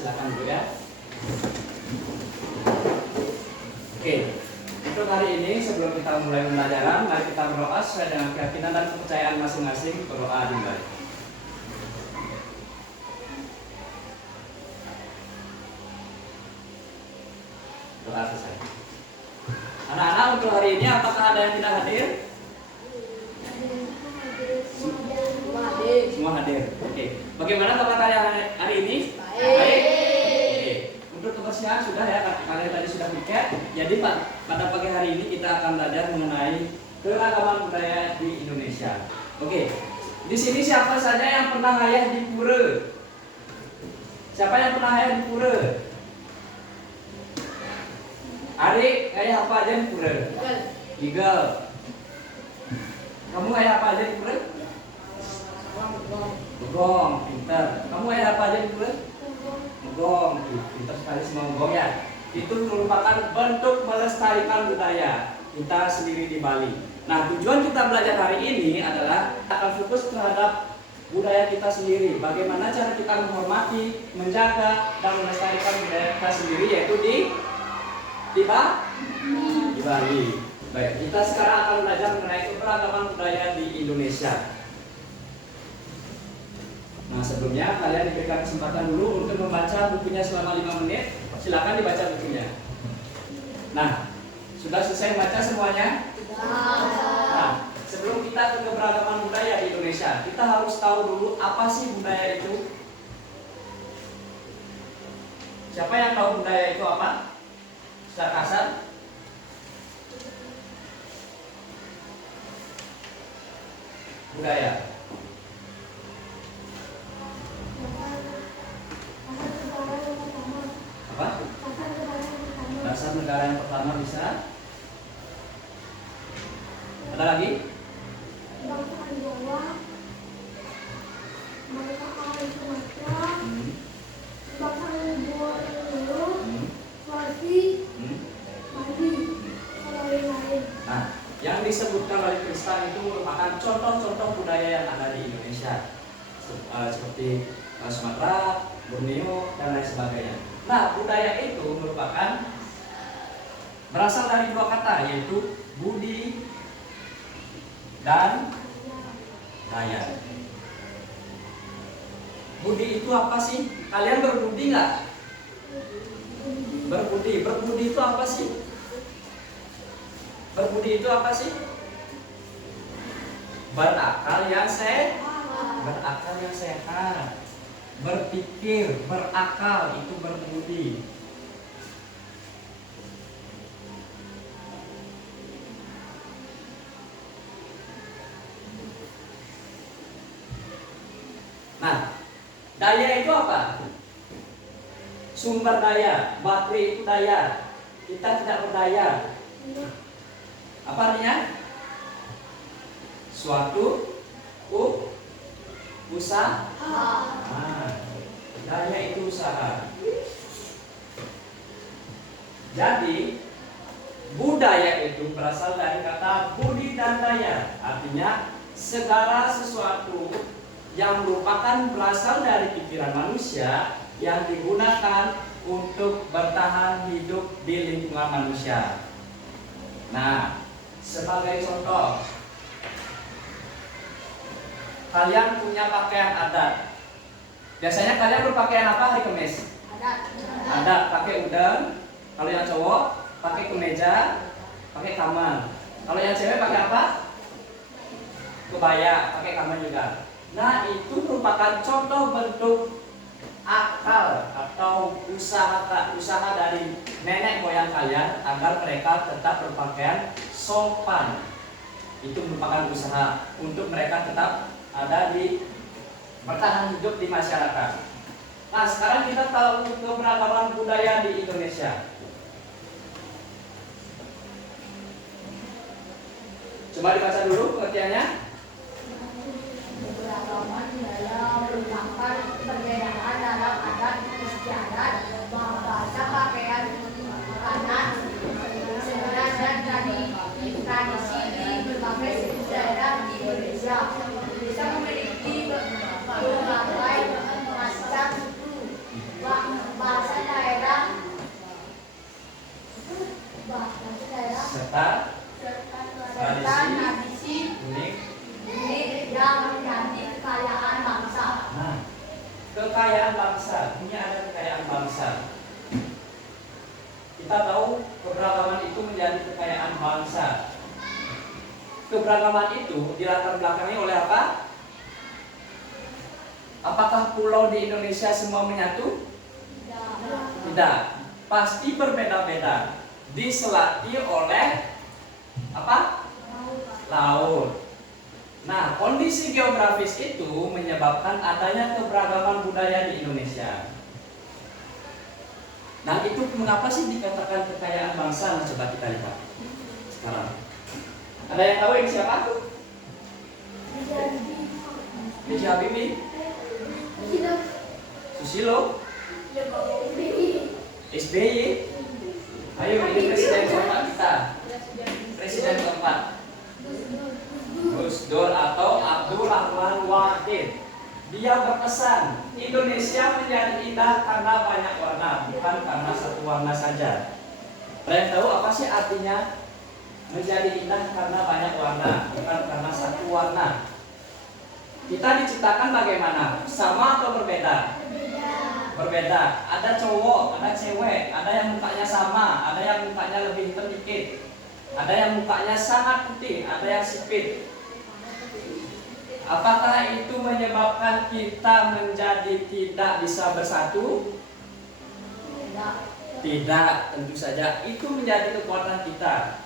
silakan dulu ya. Oke, untuk hari ini sebelum kita mulai pembelajaran, mari kita berdoa sesuai dengan keyakinan dan kepercayaan masing-masing. Berdoa dimulai. Doa selesai. Anak-anak, untuk hari ini apakah ada yang tidak hadir? Semua hadir. Oke. Bagaimana kabar kalian hari ini? Baik. Oke. Untuk kebersihan sudah ya, kalian tadi sudah piket. Jadi pada pagi hari ini kita akan belajar mengenai keragaman budaya di Indonesia. Oke. Di sini siapa saja yang pernah hayah di pura? Siapa yang pernah hayah di pura? Adik, hayah apa aja di pura? Eagle. Kamu hayah apa aja di pura? Gong, pintar. Kamu hayah apa aja di pura? Gong, pintar sekali semua gong ya. Itu merupakan bentuk melestarikan budaya kita sendiri di Bali. Nah, tujuan kita belajar hari ini adalah akan fokus terhadap budaya kita sendiri. Bagaimana cara kita menghormati, menjaga, dan melestarikan budaya kita sendiri, yaitu di Bali. Baik, kita sekarang akan belajar mengenai keberagaman budaya di Indonesia. Nah, sebelumnya kalian diberikan kesempatan dulu untuk membaca bukunya selama 5 menit. Silakan dibaca bukunya. Nah, sudah selesai baca semuanya? Nah, sebelum kita ke keberagaman budaya di Indonesia, kita harus tahu dulu apa sih budaya itu. Siapa yang tahu budaya itu apa? Secara kasar? Budaya. Apa? Dasar negara yang pertama bisa. Ada lagi? Nah, yang disebutkan oleh Kristen itu merupakan contoh-contoh budaya yang ada di Indonesia, seperti Sumatera, Borneo, dan lain sebagainya. Nah, budaya itu merupakan berasal dari dua kata, yaitu budi dan daya. Budi itu apa sih? Kalian berbudi nggak? Berbudi itu apa sih? Berbudi itu apa sih? Berakal yang sehat. Berpikir, berakal, itu berbudi. Nah, daya itu apa? Sumber daya, baterai itu daya. Kita tidak berdaya. Apa artinya? Suatu usaha. Nah, daya itu usaha. Jadi budaya itu berasal dari kata budi dan daya. Artinya segala sesuatu yang merupakan berasal dari pikiran manusia yang digunakan untuk bertahan hidup di lingkungan manusia. Nah, sebagai contoh, kalian punya pakaian adat. Biasanya kalian berpakaian apa hari Kamis? Adat, pakai udeng. Kalau yang cowok pakai kemeja, pakai kaman. Kalau yang cewek pakai apa? Kebaya, pakai kaman juga. Nah, itu merupakan contoh bentuk akal atau usaha dari nenek moyang kalian agar mereka tetap berpakaian sopan. Itu merupakan usaha untuk mereka tetap ada di bertahan hidup di masyarakat. Nah, sekarang kita tahu keberagaman budaya di Indonesia. Coba dibaca dulu pengertiannya. Keberagaman budaya merupakan perbedaan dalam adat istiadat, bahasa, pakaian, makanan, seni dan tradisi di berbagai daerah di Indonesia. Indonesia memiliki berbagai macam suku, Kita tahu keberagaman itu menjadi kekayaan bangsa. Keberagaman itu dilatar belakangi oleh apa? Apakah pulau di Indonesia semua menyatu? Tidak. Pasti berbeda-beda. Diselati oleh apa? Laut. Nah, kondisi geografis itu menyebabkan adanya keberagaman budaya di Indonesia. Nah, itu mengapa sih dikatakan kekayaan bangsa? Nah, coba kita lihat sekarang. Ada yang tahu ini siapa? B.J. Habibie, Susilo, SBY. Ayo, ini presiden keempat kita. Presiden keempat, Gus Dur atau Abdul Rahman Wahid. Dia berpesan, Indonesia menjadi indah karena banyak warna, bukan karena satu warna saja. Kalian tahu apa sih artinya menjadi indah karena banyak warna, bukan karena satu warna? Kita diciptakan bagaimana? Sama atau berbeda? Berbeda. Ada cowok, ada cewek, ada yang mukanya sama, ada yang mukanya lebih hitam dikit, ada yang mukanya sangat putih, ada yang sipit. Apakah itu menyebabkan kita menjadi tidak bisa bersatu? Tidak, tentu saja. Itu menjadi kekuatan kita.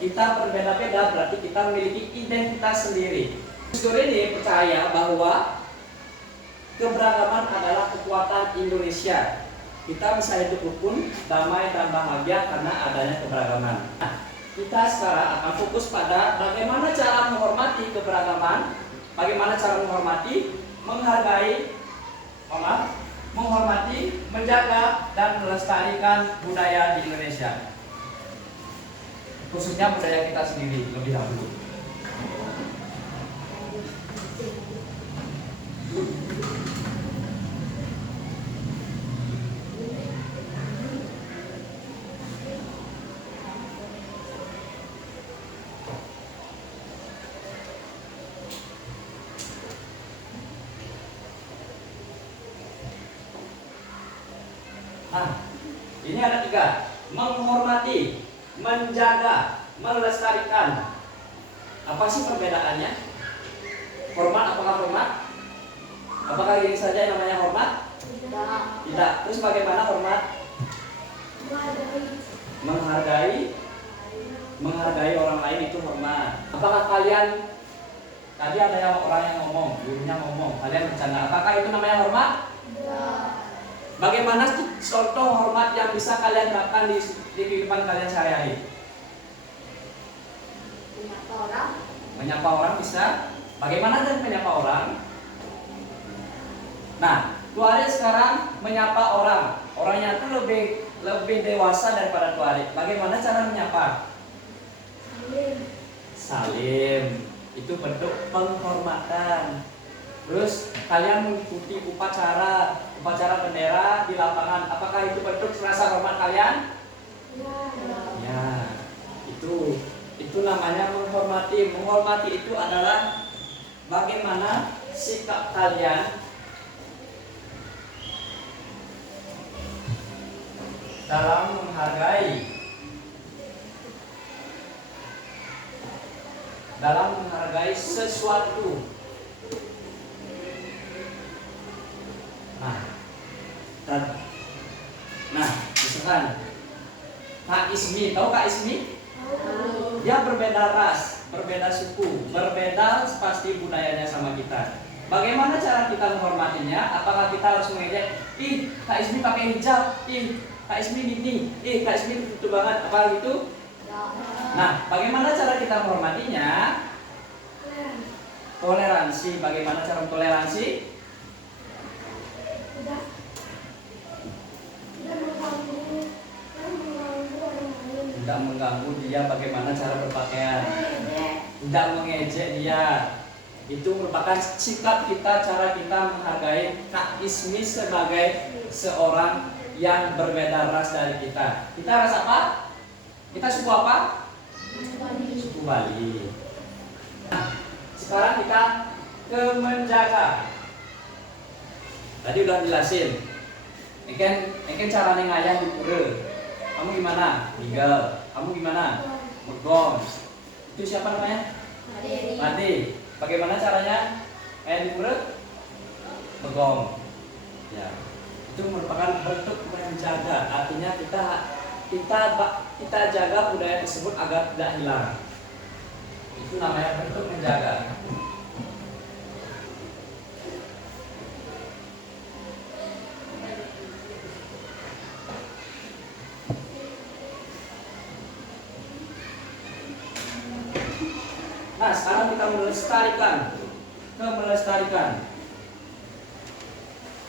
Kita berbeda-beda, berarti kita memiliki identitas sendiri. Gus Dur ini percaya bahwa keberagaman adalah kekuatan Indonesia. Kita bisa hidup rukun, damai dan bahagia karena adanya keberagaman. Nah, kita sekarang akan fokus pada bagaimana cara menghormati keberagaman, bagaimana cara menghormati, menjaga dan melestarikan budaya di Indonesia. Khususnya budaya kita sendiri lebih dahulu. Nah, ini ada 3. Menghormati, menjaga, melestarikan. Apa sih perbedaannya? Hormat, apakah hormat? Apakah ini saja yang namanya hormat? Tidak. Terus bagaimana hormat? Menghargai orang lain itu hormat. Apakah kalian, tadi ada orang yang ngomong, gurunya ngomong, kalian bercanda. Apakah itu namanya hormat? Bagaimana contoh hormat yang bisa kalian terapkan di kehidupan kalian sehari-hari? Menyapa orang bisa. Bagaimana dan menyapa orang? Nah, Tuarik sekarang menyapa orang. Orangnya itu lebih dewasa daripada Tuarik. Bagaimana cara menyapa? Salim. Itu bentuk penghormatan. Terus kalian mengikuti upacara bendera di lapangan. Apakah itu bentuk rasa hormat kalian? Ya, itu namanya menghormati. Menghormati itu adalah bagaimana sikap kalian dalam menghargai sesuatu. Nah, misalkan Kak Ismi, tahu Kak Ismi? Dia berbeda ras, berbeda suku, berbeda pasti budayanya sama kita. Bagaimana cara kita menghormatinya? Apakah kita harus mengejek? Ih, Kak Ismi pakai hijab. Ih, Kak Ismi gini. Ih, Kak Ismi begitu banget. Apa gitu? Nah, bagaimana cara kita menghormatinya? Toleransi. Bagaimana cara mentoleransi? Tidak mengganggu dia. Bagaimana cara berpakaian? Tidak mengejek dia. Itu merupakan sikap kita, cara kita menghargai Kak Ismi sebagai seorang yang berbeda ras dari kita. Kita ras apa? Kita suku apa? Suku Bali. Nah, sekarang kita ke menjaga. Tadi udah jelasin. Mungkin cara ngayah di pura. Kamu gimana? Miguel. Kamu gimana? Megong. Itu siapa namanya? Adi. Bagaimana caranya? Di murid? Megong. Ya. Itu merupakan bentuk menjaga. Artinya kita jaga budaya tersebut agar tidak hilang. Itu namanya bentuk menjaga. Nah, sekarang kita melestarikan.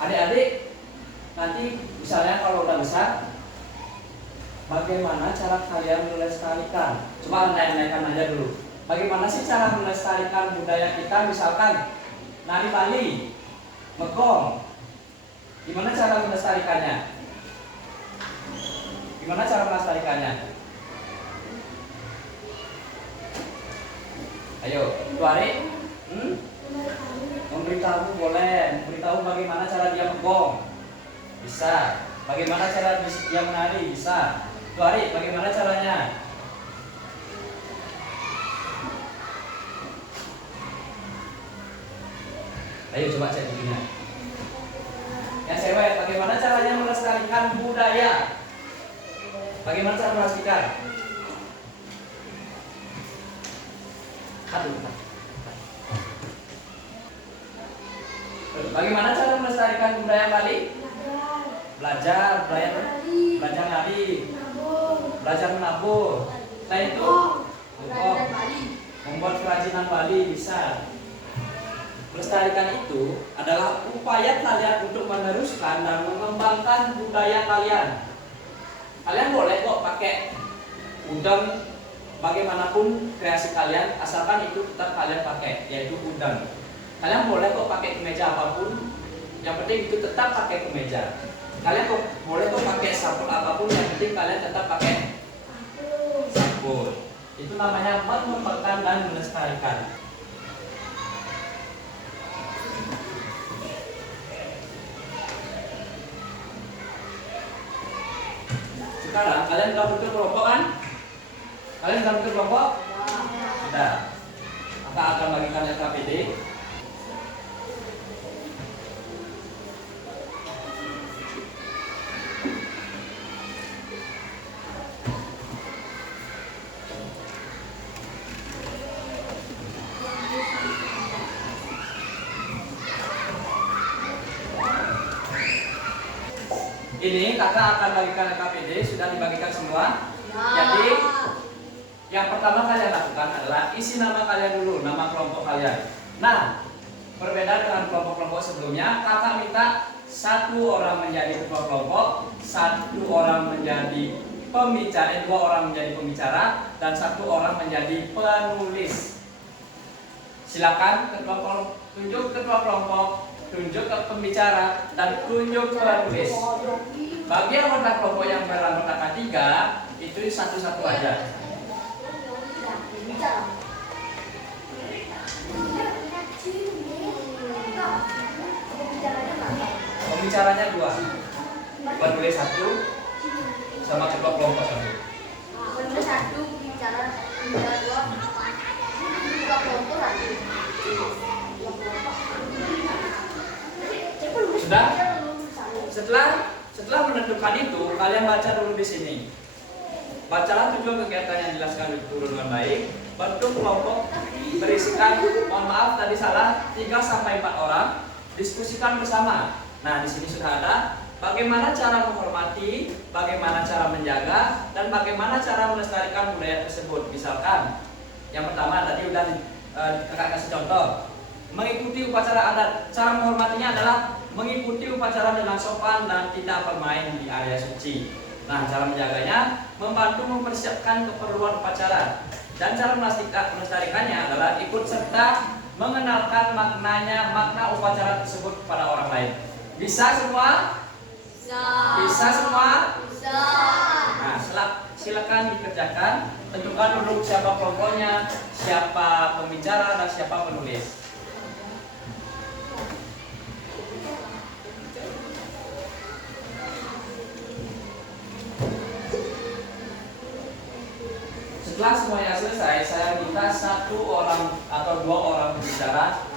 Adik-adik, nanti misalnya kalau udah besar, bagaimana cara kalian melestarikan? Coba naik-naikkan aja dulu. Bagaimana sih cara melestarikan budaya kita? Misalkan nari Bali, megong. Gimana cara melestarikannya? Gimana cara melestarikannya? Ayo, Tuari. Memberitahu boleh. Memberitahu bagaimana cara dia megong. Bisa. Bagaimana cara dia menari? Bisa. Tuari, bagaimana caranya? Ayo coba cek bukunya. Yang cewek, bagaimana caranya melestarikan budaya? Bagaimana cara melestarikan? Bagaimana cara melestarikan budaya Bali? Belajar nari, belajar menabur. Nah itu, membuat kerajinan Bali bisa. Melestarikan itu adalah upaya kalian untuk meneruskan dan mengembangkan budaya kalian. Kalian boleh kok pakai udang bagaimanapun kreasi kalian, asalkan itu tetap kalian pakai, yaitu udang. Kalian boleh kok pakai kemeja apapun, yang penting itu tetap pakai kemeja. Kalian kok boleh kok pakai sabun apapun, yang penting kalian tetap pakai sabun. Itu namanya mengembangkan dan melestarikan. Sekarang kalian sudah bentuk kelompok kan? Kalian sudah bentuk kelompok? Sudah. Maka akan bagikan LKPD. Ini kakak akan bagikan KPD, sudah dibagikan semua. Jadi yang pertama kalian lakukan adalah isi nama kalian dulu, nama kelompok kalian. Nah, berbeda dengan kelompok-kelompok sebelumnya, kakak minta satu orang menjadi ketua kelompok, satu orang menjadi pembicara, dua orang menjadi pembicara, dan satu orang menjadi penulis. Silakan ketua kelompok, tunjuk ketua kelompok, tunjuk ke pembicara, dan tunjuk ke penulis. Bagi anggota kelompok yang beranggotakan 3, itu satu-satu aja. Pembicaranya 2, penulis 1, sama ketua kelompok 1. Penulis 1, pembicara 2, ketua kelompok 1. Sudah? Setelah menentukan itu, kalian baca dulu di sini. Bacalah tujuan kegiatan yang dijelaskan dulu dengan baik. Bentuk kelompok berisikan, mohon maaf tadi salah, 3-4 orang. Diskusikan bersama. Nah, di sini sudah ada bagaimana cara menghormati, bagaimana cara menjaga, dan bagaimana cara melestarikan budaya tersebut. Misalkan, yang pertama tadi udah kakak kasih contoh. Mengikuti upacara adat. Cara menghormatinya adalah mengikuti upacara dengan sopan dan tidak bermain di area suci. Nah, cara menjaganya membantu mempersiapkan keperluan upacara. Dan cara melestarikannya adalah ikut serta mengenalkan makna upacara tersebut kepada orang lain. Bisa semua? Bisa semua? Bisa. Nah, silakan dikerjakan. Tentukan dulu siapa kelompoknya, siapa pembicara, dan siapa penulis. Setelah semuanya selesai, saya minta 1 orang atau 2 orang berbicara,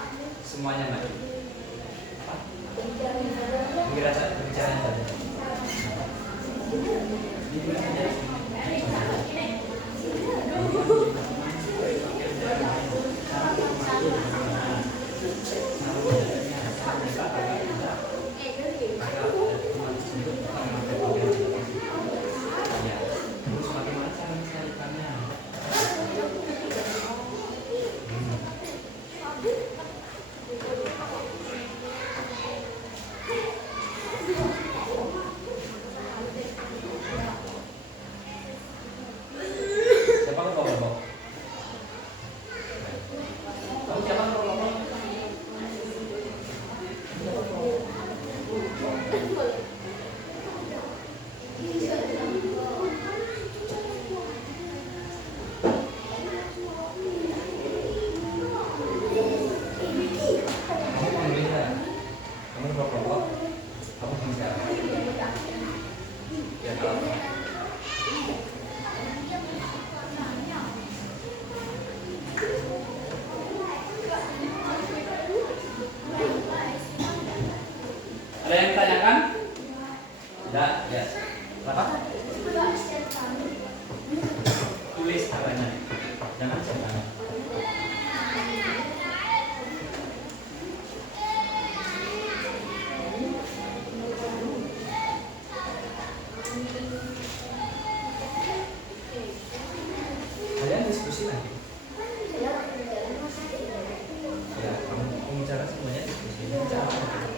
semuanya maju. Apa? Berbicara saja. Siapa yang bawa? Kamu siapa yang bawa? Kamu bawa kelompok? Kamu bisa. Ya kalau ada yang ditanyakan? Tidak, ya. Apa? Tulis caranya. Jangan sebenarnya. Kalian diskusi lagi. Ya, kamu bicara semuanya diskusi. Bicara apa?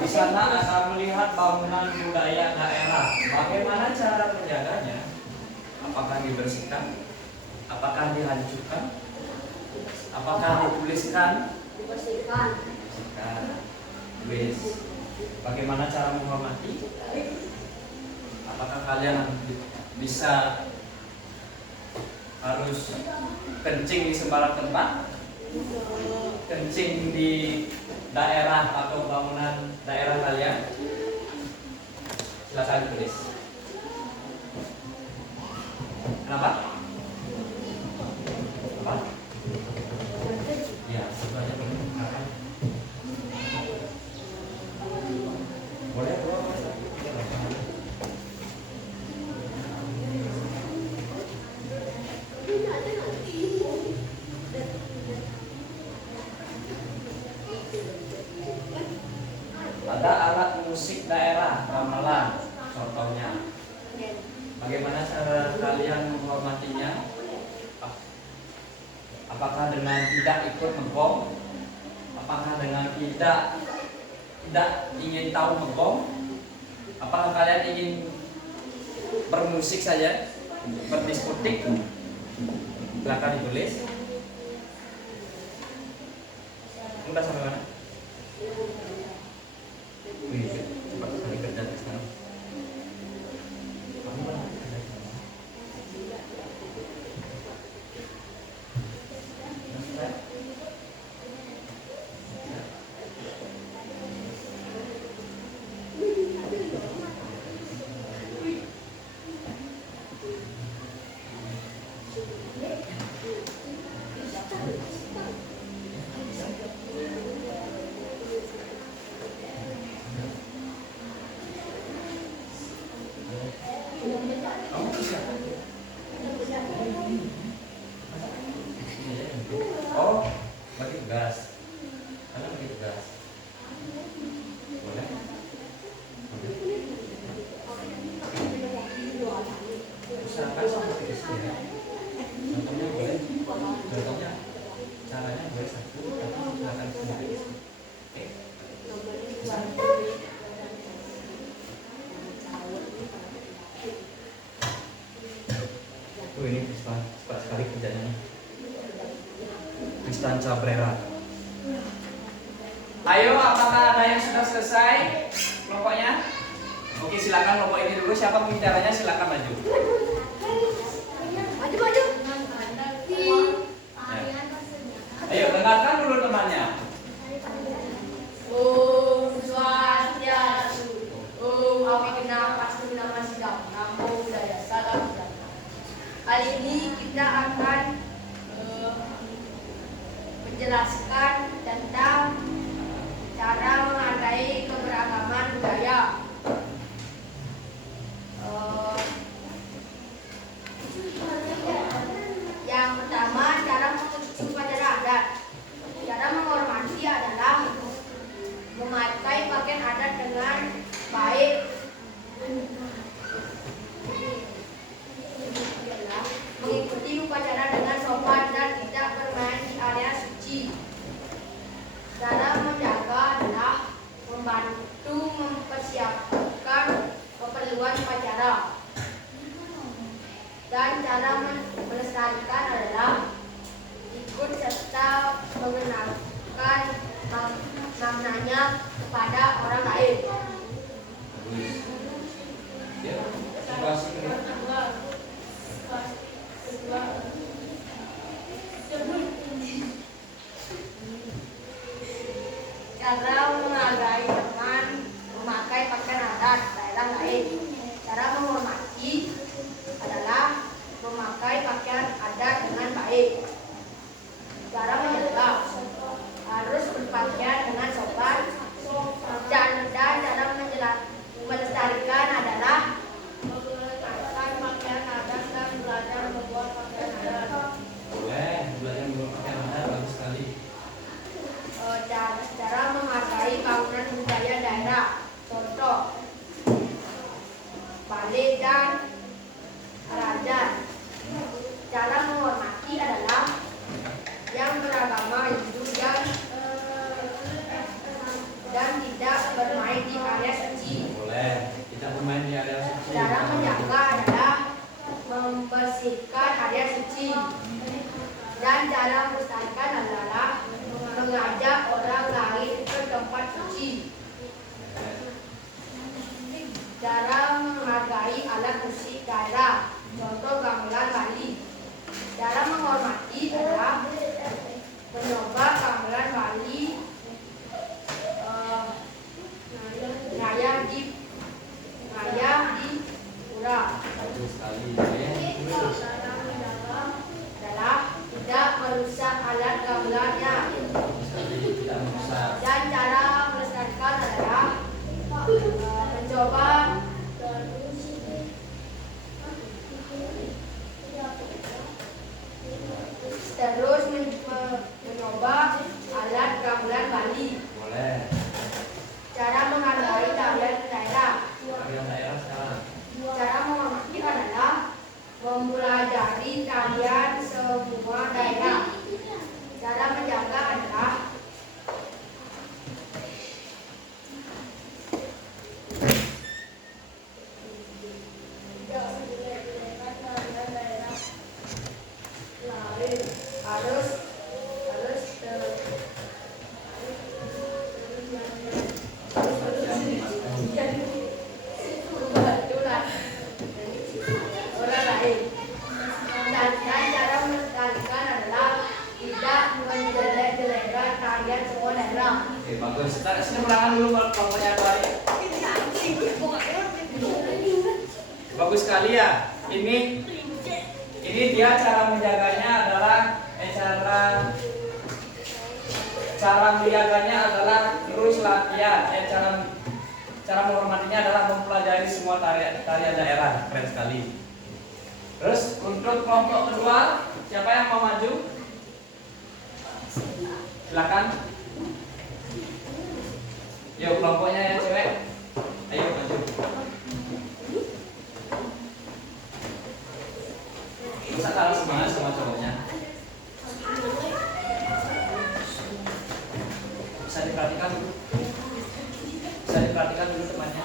Di sana akan melihat bangunan budaya daerah. Bagaimana cara menjaganya? Apakah dibersihkan? Apakah dihancurkan? Apakah dituliskan? Dibersihkan. Bersihkan. Tulis. Bagaimana cara menghormati? Apakah kalian bisa harus kencing di sembarang tempat? Kencing di daerah atau bangunan daerah kalian? Silakan tulis. Kenapa? Apa? Ya, sebenarnya kenapa? Boleh keluar Mas? Ada alat musik daerah, gamelan, contohnya. Bagaimana cara kalian menghormatinya? Apakah dengan tidak ikut menggong? Apakah dengan tidak ingin tahu menggong? Apakah kalian ingin bermusik saja, berdiskutik? Silakan ditulis. Udah sampai mana? Wih, cepat sekali kerja sekarang. Kamu mana? Kamu siapa? Oh, bagi tugas. Karena bagi tugas. Boleh? Usahakan sama tugasnya. Contohnya boleh. Contohnya caranya boleh satu, tapi silakan sendiri. Oke. Bisa? Ini cepat sekali kerjanya. Tristan Cabrera. Ayo, apakah ada yang sudah selesai kelompoknya? Oke, silakan kelompok ini dulu. Siapa pembicaranya? Silakan maju. Maju. Ayo, dengarkan dulu temannya. Om Swastiastu. Om Abhidhamma Nama Sidam. Namo Buddhaya. Salam sejahtera. Kali ini kita akan menjelaskan tentang cara menghargai keberagaman budaya. Yang pertama, cara mengikuti upacara adat. Cara menghormati adalah memakai pakaian adat dengan baik, mengikuti upacara dengan sopan dan tidak bermain di area suci. Cara menjaga adalah membantu mempersiapkan keperluan upacara. Dan cara melestarikan adalah ikut serta mengenalkan maknanya kepada orang lain. Ya, situasi kedua. Cara menghargai teman memakai pakaian adat daerah lain. Cara menghormati adalah memakai pakaian adat dengan baik. Cara menjaga harus berpakaian dengan sopan. Dan cara melestarikan adalah memakai pakaian adat dan belajar membuat pakaian adat. Boleh, belajar membuat pakaian adat bagus sekali. Cara menghargai bangunan budaya daerah. Contoh, balik dan raja. Cara menghormati adalah yang beragama Hindu dan tidak bermain di area suci. Boleh, tidak bermain di area suci. Cara menjaga adalah membersihkan area suci. Dan cara melestarikan adalah mengajak orang lain ke tempat suci. Cara menghargai alat musik daerah. Contoh gamelan Bali. Cara menghormati adalah mencoba gamelan Bali raya di Pura. Bagus sekali. Adalah tidak merusak alat gamelannya. Bagus sekali, tidak merusak. Dan cara melestarikan adalah mencoba terus mencoba alat gamelan Bali. Boleh. Cara menghargai tarian daerah. Tarian daerah sekarang. Cara menghormati adalah mempelajari tarian semua daerah. Cara menjaga adalah Oke, bagus. Sini ulangan dulu kelompoknya kembali. Bagus sekali ya. Ini dia cara menjaganya adalah cara menjaganya adalah terus latihan. Cara menghormatinya adalah mempelajari semua tarian daerah. Keren sekali. Terus untuk kelompok kedua, siapa yang mau maju? Silakan. Yuk kelompoknya yang cewek. Ayo maju. Bisa kalah semangat sama cowoknya. Bisa diperhatikan dulu. Bisa diperhatikan dulu temannya.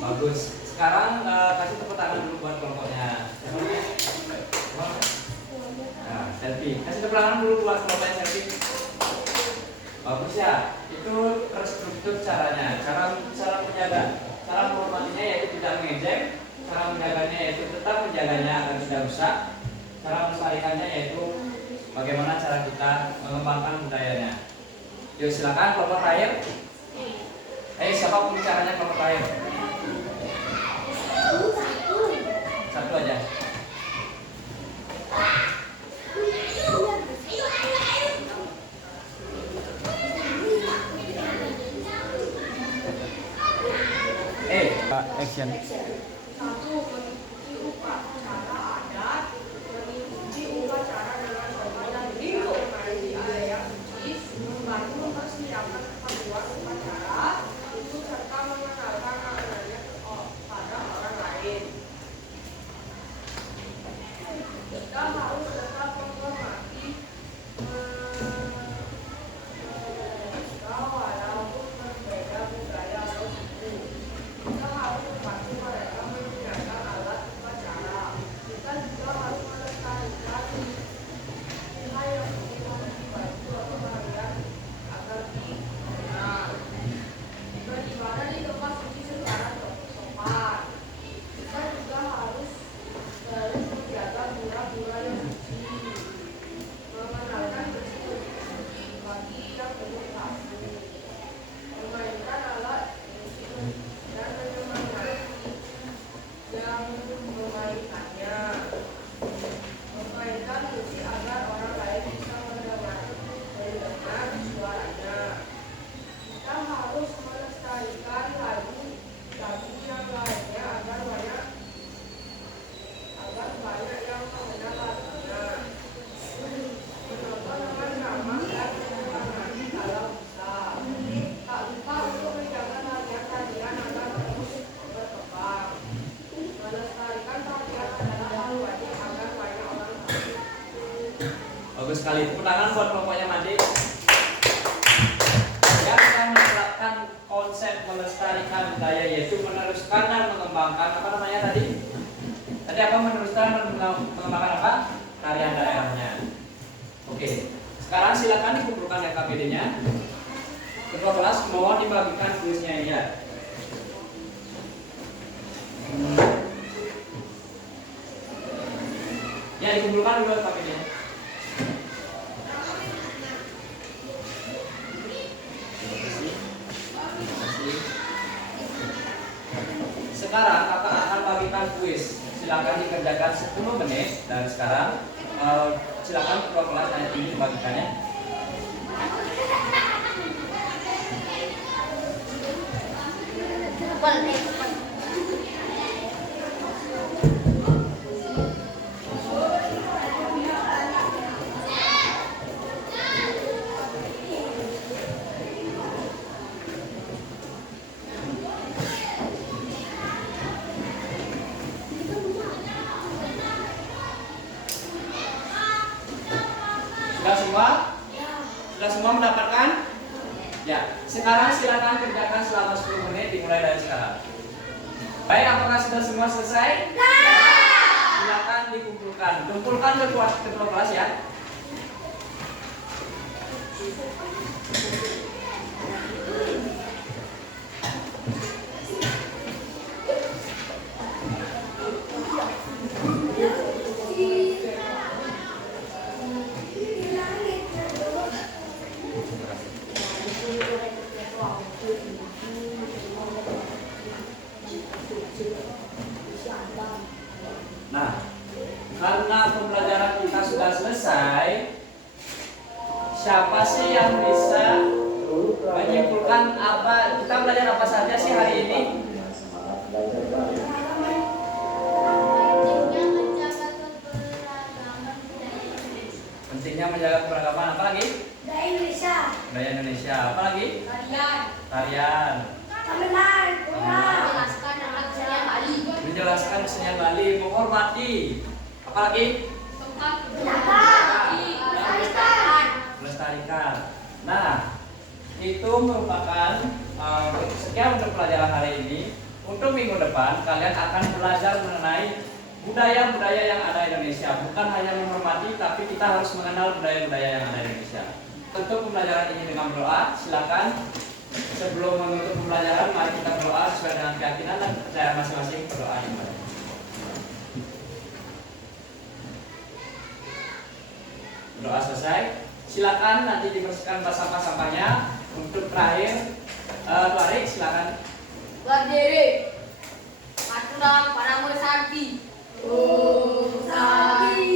Bagus. Sekarang kasih tepuk tangan dulu buat kelompoknya. Nah, selfie. Kasih tepuk tangan dulu buat kelompoknya selfie. Bagus ya. Itu terstruktur caranya. Cara menjaga, cara menghormatinya yaitu tidak mengejek. Cara menjaganya yaitu tetap menjaganya agar tidak rusak. Cara melestarikannya yaitu bagaimana cara kita mengembangkan budayanya. Yuk silakan kelompok terakhir. Siapa pembicaranya kelompok terakhir? Satu aja. Action. Satu, mengikuti upacara adat, mengikuti upacara dengan hormat dan menghormati area yang suci, membantu mempersiapkan keperluan upacara, ikut serta mengenalkan agamanya pada orang lain. Kita harus tetap menghormati mereka walaupun berbeda budaya atau suku. Kita harus membantu mereka menggunakan alat upacara. Kita juga harus melestarikan hal yang seperti baju atau pakaian agar dikenal. Beribadah di tempat suci secara sopan. Kita juga harus menjaga pura-pura yang suci, mengenalkan bersih-bersih bagi yang belum tahu, memainkan alat musik dan menyemangati yang memainkannya, memainkan musik agar orang lain bisa mendengar suaranya. Kita harus melestarikan lagu yang lainnya agar banyak yang mengenal lagunya. Menonton dengan ramah dan menyemangati kalau bisa. Tak lupa untuk menjaga tarian-tarian agar terus berkembang. Melestarikan tarian adalah hal wajib agar banyak orang tahu. Bagus sekali. Tepuk tangan buat kelompoknya Mandi. Yang akan menerapkan konsep melestarikan budaya yaitu meneruskan dan mengembangkan apa namanya tadi? Tadi apa meneruskan dan mengembangkan apa? Tarian daerahnya. Oke. Sekarang silakan dikumpulkan KPD-nya. Ketua kelas mohon dibagikan kuisnya ya. Ya dikumpulkan dulu KPD-nya. Sekarang kakak akan bagikan kuis. Silakan dikerjakan 10 menit dari sekarang. Silakan ketua kelas ayat ini dibagikannya. Sudah semua? Sudah semua mendapatkan? Ya, sekarang silakan kerjakan selama 10 menit dimulai dari sekarang. Baik, apakah sudah semua selesai? Silakan dikumpulkan. Kumpulkan ketua kelas ya. Nah, karena pembelajaran kita sudah selesai, siapa sih yang bisa menyimpulkan apa kita belajar apa saja sih hari ini? Pentingnya menjaga keberagaman apa lagi? Budaya Indonesia. Budaya Indonesia. Apa lagi? Tarian. Tarian. Gamelan. Menjelaskan akan kesenian Bali. Menjelaskan kesenian Bali, menghormati. Apa lagi? Melestarikan. Melestarikan. Nah, itu merupakan sekian untuk pelajaran hari ini. Untuk minggu depan kalian akan belajar mengenai budaya-budaya yang ada di Indonesia. Bukan hanya menghormati, tapi kita harus mengenal budaya-budaya yang ada di Indonesia. Untuk pembelajaran ini dengan berdoa, silakan sebelum menutup pembelajaran mari kita berdoa sesuai dengan keyakinan dan kepercayaan masing-masing. Berdoa yang baik. Berdoa selesai. Silakan nanti dibersihkan sampah-sampahnya. Untuk terakhir, Tuarik silakan. Berdiri. Aturang padamu sakti. Sakti.